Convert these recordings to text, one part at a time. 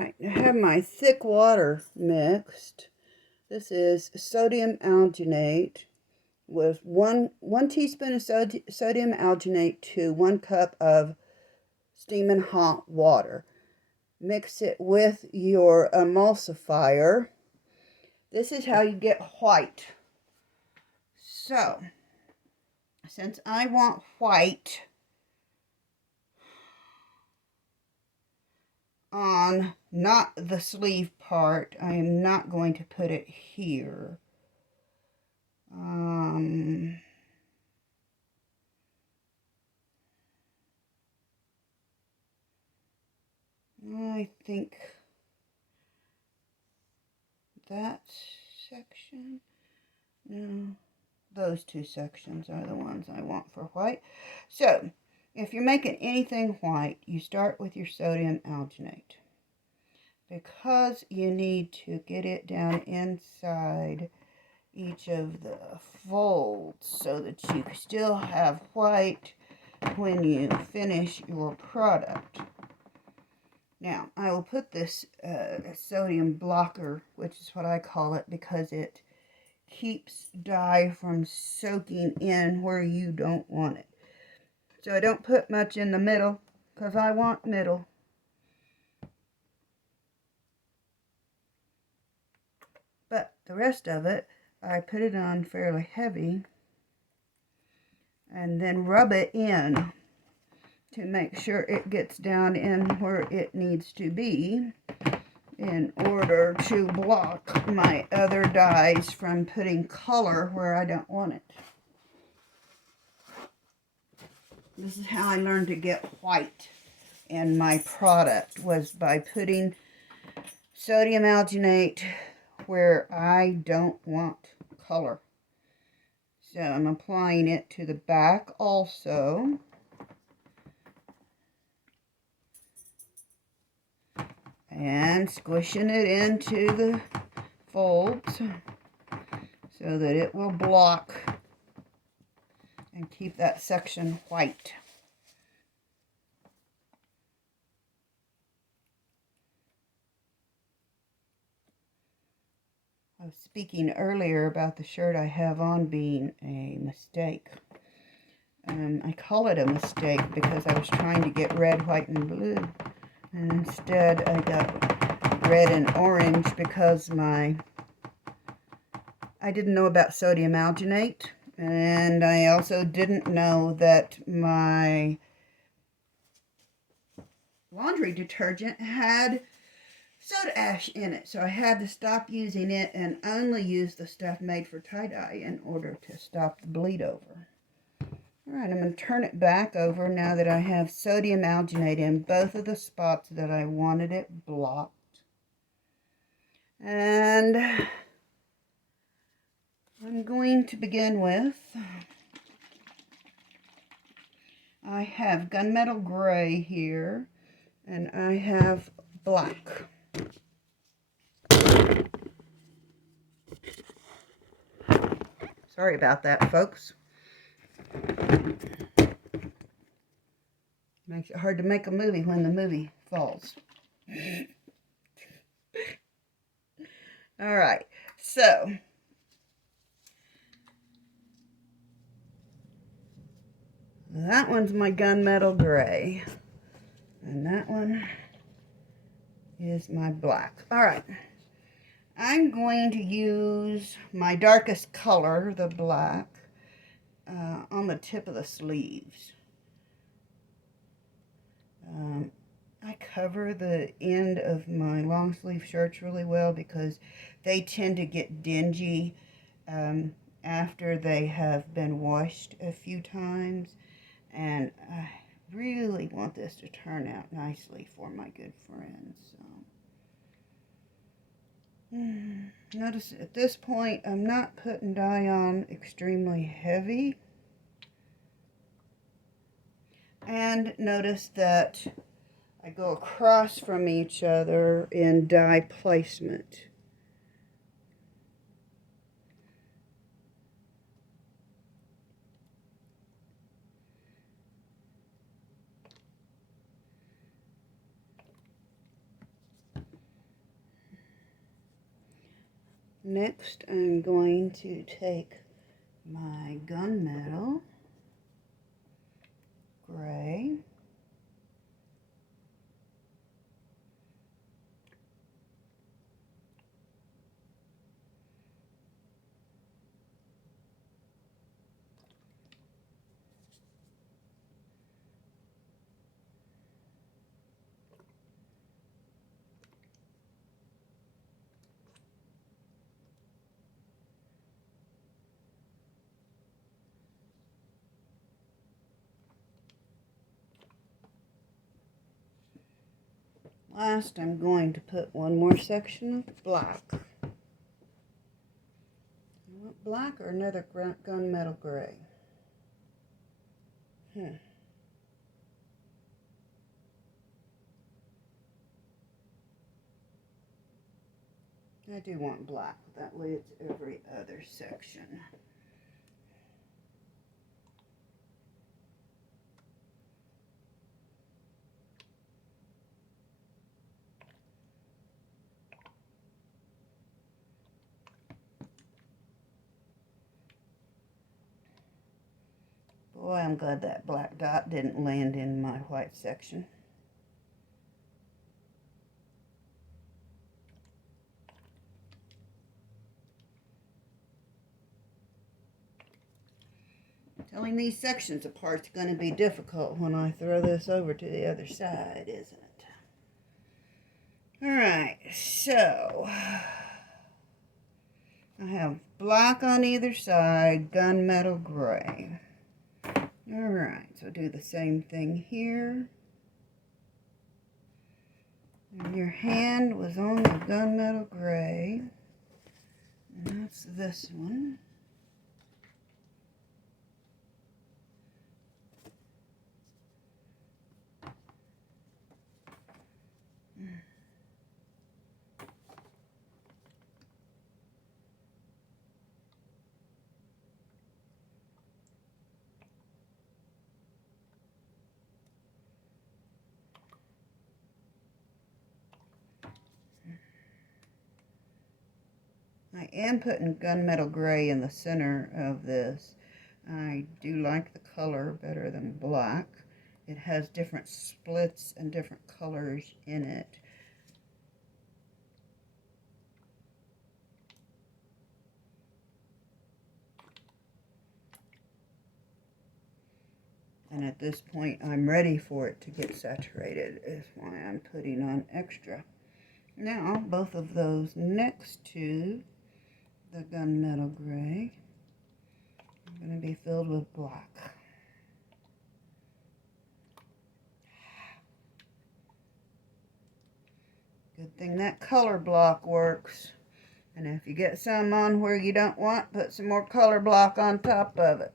Alright, I have my thick water mixed. This is sodium alginate with one teaspoon of sodium alginate to 1 cup of steaming hot water. Mix it with your emulsifier. This is how you get white. So, since I want white on not the sleeve part, I am not going to put it here. I think that section, no, those two sections are the ones I want for white. So, if you're making anything white, you start with your sodium alginate. Because you need to get it down inside each of the folds so that you still have white when you finish your product. Now, I will put this sodium blocker, which is what I call it, because it keeps dye from soaking in where you don't want it. So I don't put much in the middle, because I want middle. But the rest of it, I put it on fairly heavy, and then rub it in to make sure it gets down in where it needs to be in order to block my other dyes from putting color where I don't want it. This is how I learned to get white in my product, was by putting sodium alginate where I don't want color. So I'm applying it to the back also. And squishing it into the folds so that it will block and keep that section white. I was speaking earlier about the shirt I have on being a mistake. I call it a mistake because I was trying to get red, white, and blue. And instead I got red and orange because I didn't know about sodium alginate. And I also didn't know that my laundry detergent had soda ash in it. So I had to stop using it and only use the stuff made for tie-dye in order to stop the bleed over. Alright, I'm going to turn it back over now that I have sodium alginate in both of the spots that I wanted it blocked. And I'm going to begin with, I have gunmetal gray here, and I have black. Sorry about that, folks. Makes it hard to make a movie when the movie falls. Alright, so that one's my gunmetal gray, and that one is my black. Alright, I'm going to use my darkest color, the black, on the tip of the sleeves. I cover the end of my long sleeve shirts really well because they tend to get dingy after they have been washed a few times, and I really want this to turn out nicely for my good friends. So. Notice at this point I'm not putting dye on extremely heavy, and notice that I go across from each other in dye placement. Next, I'm going to take my gunmetal gray. Last, I'm going to put one more section of black. You want black or another gunmetal gray? I do want black. That way it's every other section. Boy, I'm glad that black dot didn't land in my white section. Telling these sections apart is going to be difficult when I throw this over to the other side, isn't it? Alright, so I have black on either side, gunmetal gray. Alright, so do the same thing here. And your hand was on the gunmetal gray. And that's this one. I am putting gunmetal gray in the center of this. I do like the color better than black. It has different splits and different colors in it. And at this point, I'm ready for it to get saturated, is why I'm putting on extra. Now, both of those next to the gunmetal gray are going to be filled with black. Good thing that color block works. And if you get some on where you don't want, put some more color block on top of it.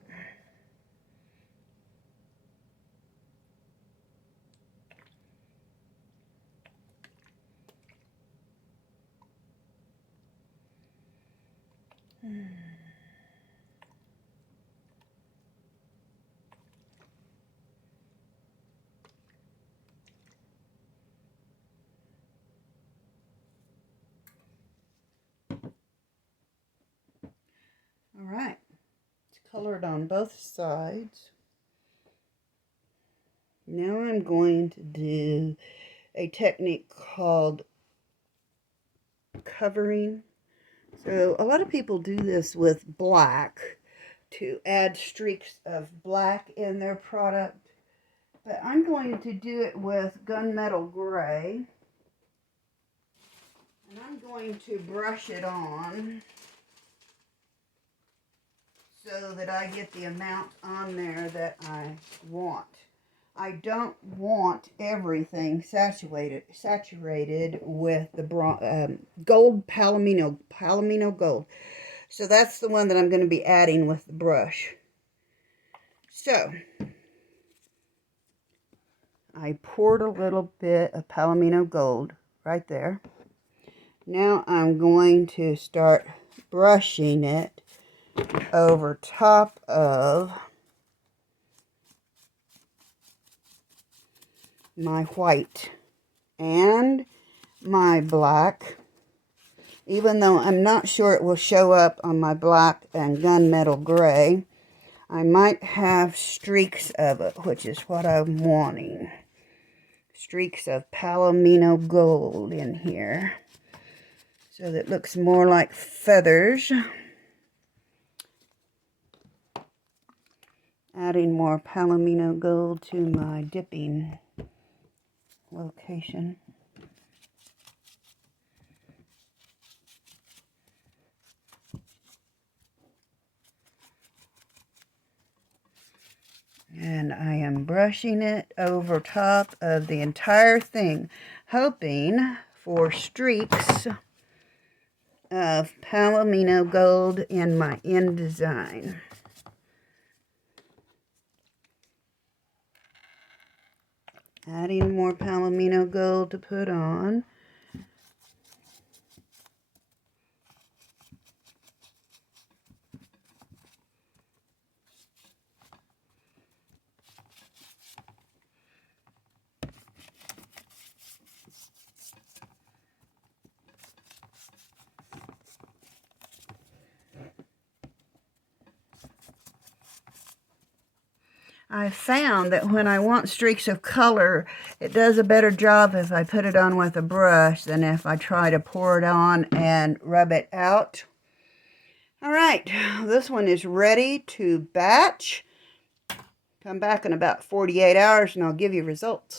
Alright, it's colored on both sides. Now I'm going to do a technique called covering. So a lot of people do this with black to add streaks of black in their product. But I'm going to do it with gunmetal gray. And I'm going to brush it on so that I get the amount on there that I want. I don't want everything saturated with the gold Palomino gold. So that's the one that I'm going to be adding with the brush. So I poured a little bit of Palomino gold right there. Now I'm going to start brushing it over top of my white and my black Even though I'm not sure it will show up on my black and gunmetal gray, I might have streaks of it, which is what I'm wanting. Streaks of Palomino gold in here. So that it looks more like feathers. Adding more Palomino gold to my dipping location. And I am brushing it over top of the entire thing, hoping for streaks of Palomino gold in my end design. Adding more Palomino gold to put on. I found that when I want streaks of color, it does a better job if I put it on with a brush than if I try to pour it on and rub it out. All right, this one is ready to batch. Come back in about 48 hours and I'll give you results.